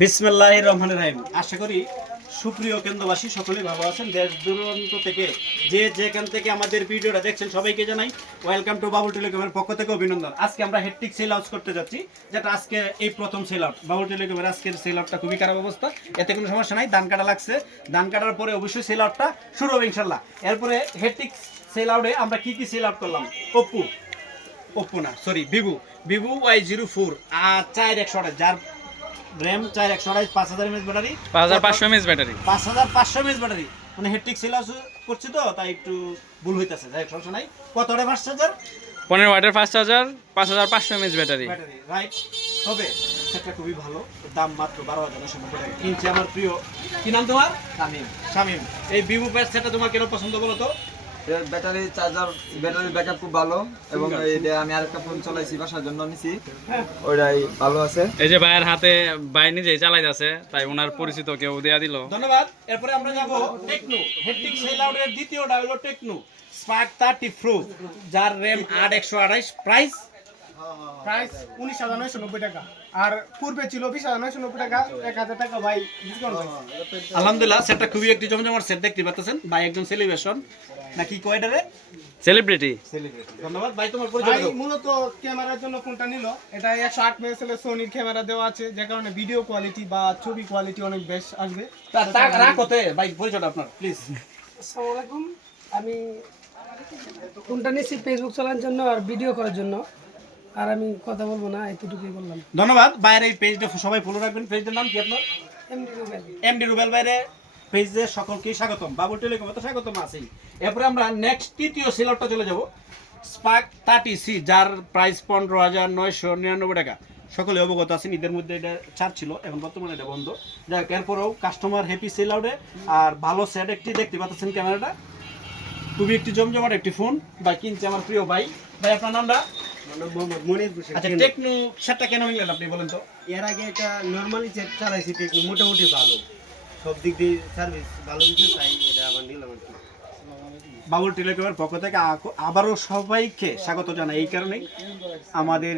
বিসমিল্লাহ রহমান রাহিম। আশা করি সুপ্রিয় কেন্দ্রবাসী সকলেই ভালো আছেন। দেশ দূরান্ত থেকে যে যেখান থেকে আমাদের ভিডিওটা দেখছেন, সবাইকে জানাই ওয়েলকাম টু বাবুল টেলিকমের পক্ষ থেকে অভিনন্দন। আজকে আমরা হেডটিক সেল আউট করতে যাচ্ছি, যেটা আজকে এই প্রথম সেল আউট বাবুল টেলিকমের আজকের সেল আউটটা খুবই খারাপ অবস্থা। এতে কোনো সমস্যা নাই, ধান কাটা লাগছে। ধান কাটার পরে অবশ্যই সেল আউটটা শুরু হবে ইনশাল্লাহ এরপরে হেডটিক সেল আউটে আমরা কি কি সেল আউট করলাম? ওপ্পো ওপ্পো না sorry Vivo Vivo Y zero four আর চার একশো যার র্যাম চার একশো আঠাশ পাঁচ হাজার এমএস ব্যাটারি। পাঁচ হাজার পাঁচশো এমএস ব্যাটারি। পাঁচ হাজার পাঁচশো এমএস ব্যাটারি। মানে হেডটিক সেল করছি তো তাই একটু ভুল হইতেছে যাই হোক, সমস্যা নাই। কত ওটা পাঁচ হাজার পনেরো ওয়াটের ফাস্ট চার্জার পাঁচ হাজার পাঁচশো এমএস ব্যাটারি। ব্যাটারি রাইট হবে সেটা খুবই ভালো দাম মাত্র বারো হাজার নশো নব্বই টাকা। কিনছি আমার প্রিয় কি নাম তোমার? শামিম। শামিম। এই ভিভো প্যাড সেটটা তোমার কেন পছন্দ বলো তো? ব্যাটারি চার্জার ব্যাটারি ব্যাকআপ খুব ভালো এবং এটা আমি আরেকটা ফোন চালাইছি বাসার জন্য নিছি ওইটাই ভালো আছে। এই যে ভাইয়ের হাতে ভাই নিজেই চালাই আছে তাই ওনার পরিচিত কেউ দেয়া দিল। ধন্যবাদ। এরপরে আমরা যাব টেকনো। হেডটিক সেল দ্বিতীয়টা হলো টেকনো। স্পার্ক থার্টি প্রো যার র্যাম আট একশো আঠাইশ প্রাইস প্রাইস উনিশ হাজার নয়শো নব্বই টাকা। আর পূর্বে ছিল বিশ হাজার নয়শো নব্বই টাকা এক হাজার টাকা ভাই ডিসকাউন্ট আলহামদুলিল্লাহ সেটটা খুবই একটি জমজমার সেট দেখতে পাচ্ছেন? ভাই একজন সেলিব্রেশন নাকি কয়টারে সেলিব্রিটি ধন্যবাদ। ভাই তোমার পরিচয় ভাই মূলত ক্যামেরার জন্য ফোনটা নিল। এটা একশো আট মেগাপিক্সেলের সোনির ক্যামেরা দেওয়া আছে যে কারণে ভিডিও কোয়ালিটি বা ছবি কোয়ালিটি অনেক বেশ আসবে। তা- তা- রাখোতে ভাই পরিচয়টা আপনার প্লিজ আসসালামু আলাইকুম। আমি ফোনটা নিয়েছি ফেসবুক চালানোর জন্য আর ভিডিও করার জন্য। আর আমি কথা বলব না এতটুকুই বললাম। ধন্যবাদ। বাইরে এই পেজটা সবাই ফলো রাখবেন। পেজটার নাম কি আপনার? এমনি মোবাইল এমডি রুবেল বাইরে। পেজে সকলকে স্বাগতম। বাবু টেলিকম তো স্বাগতম আছেই। এরপরে আমরা নেক্সট তৃতীয় সিলরটা চলে যাব। স্পার্ক থার্টি সি যার প্রাইস পনেরো হাজার নয়শো নিরানব্বই টাকা। সকলে অবগত আছেন ঈদের মধ্যে এটা ছাড় ছিল এখন বর্তমানে এটা বন্ধ। যাই হোক এরপরেও কাস্টমার হ্যাপি সেল আউটে আর ভালো সেট একটি দেখতে পাচ্ছেন ক্যামেরাটা খুবই একটি জমজমাট একটি ফোন বা কিনছে আমার প্রিয় ভাই। ভাই আপনার নামটা? আচ্ছা টেকনো সেটটা কেন নিলেন আপনি বলেন তো? এর আগে একটা নর্মালি সেট চালাইছি টেকনো মোটামুটি ভালো। সব দিক দিয়ে সার্ভিস ভালো দিচ্ছে তাই এটা আবার নিলাম আর কি। বাবুল টেলিকমের পক্ষ থেকে আবারও সবাইকে স্বাগত জানাই এই কারণেই। আমাদের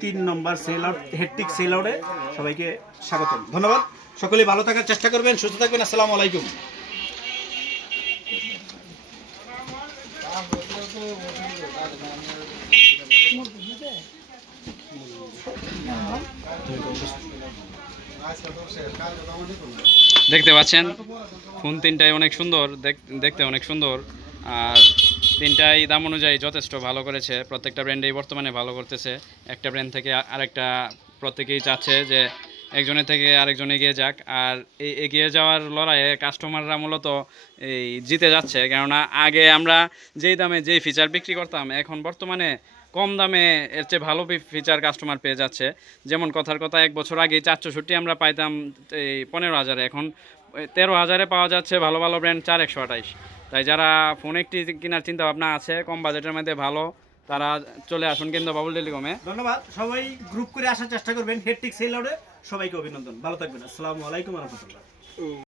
তিন নম্বর সেল আউট হেডটিক সেল আউটে সবাইকে স্বাগতম। ধন্যবাদ। সকলে ভালো থাকার চেষ্টা করবেন সুস্থ থাকবেন। আসসালামু আলাইকুম। দেখতে পাচ্ছেন? ফোন তিনটাই অনেক সুন্দর দেখতে অনেক সুন্দর। আর তিনটাই দাম অনুযায়ী যথেষ্ট ভালো করেছে। প্রত্যেকটা ব্র্যান্ডেই বর্তমানে ভালো করতেছে। একটা ব্র্যান্ড থেকে আরেকটা প্রত্যেকেই চাচ্ছে যে একজনের থেকে আরেকজন এগিয়ে যাক। আর এই এগিয়ে যাওয়ার লড়াইয়ে কাস্টমাররা মূলত এই জিতে যাচ্ছে। কেননা আগে আমরা যেই দামে যেই ফিচার বিক্রি করতাম, এখন বর্তমানে কম দামে এর চেয়ে ভালো ফিচার কাস্টমার পেয়ে যাচ্ছে। যেমন কথার কথা, এক বছর আগে চারশোষট্টি আমরা পাইতাম, এই পনেরো হাজারে। এখন তেরো হাজারে পাওয়া যাচ্ছে ভালো ভালো ব্র্যান্ড চার একশো আঠাইশ। তাই যারা ফোন একটি কেনার চিন্তা ভাবনা আছে, কম বাজেটের মধ্যে ভালো, তারা চলে আসুন কিন্তু বাবুল টেলিকমে। ধন্যবাদ। সবাই গ্রুপ করে আসার চেষ্টা করবেন হেডটিক সেল আউটে সবাইকে অভিনন্দন। ভালো থাকবেন। আসসালামু আলাইকুম রহমতুল্লাহ।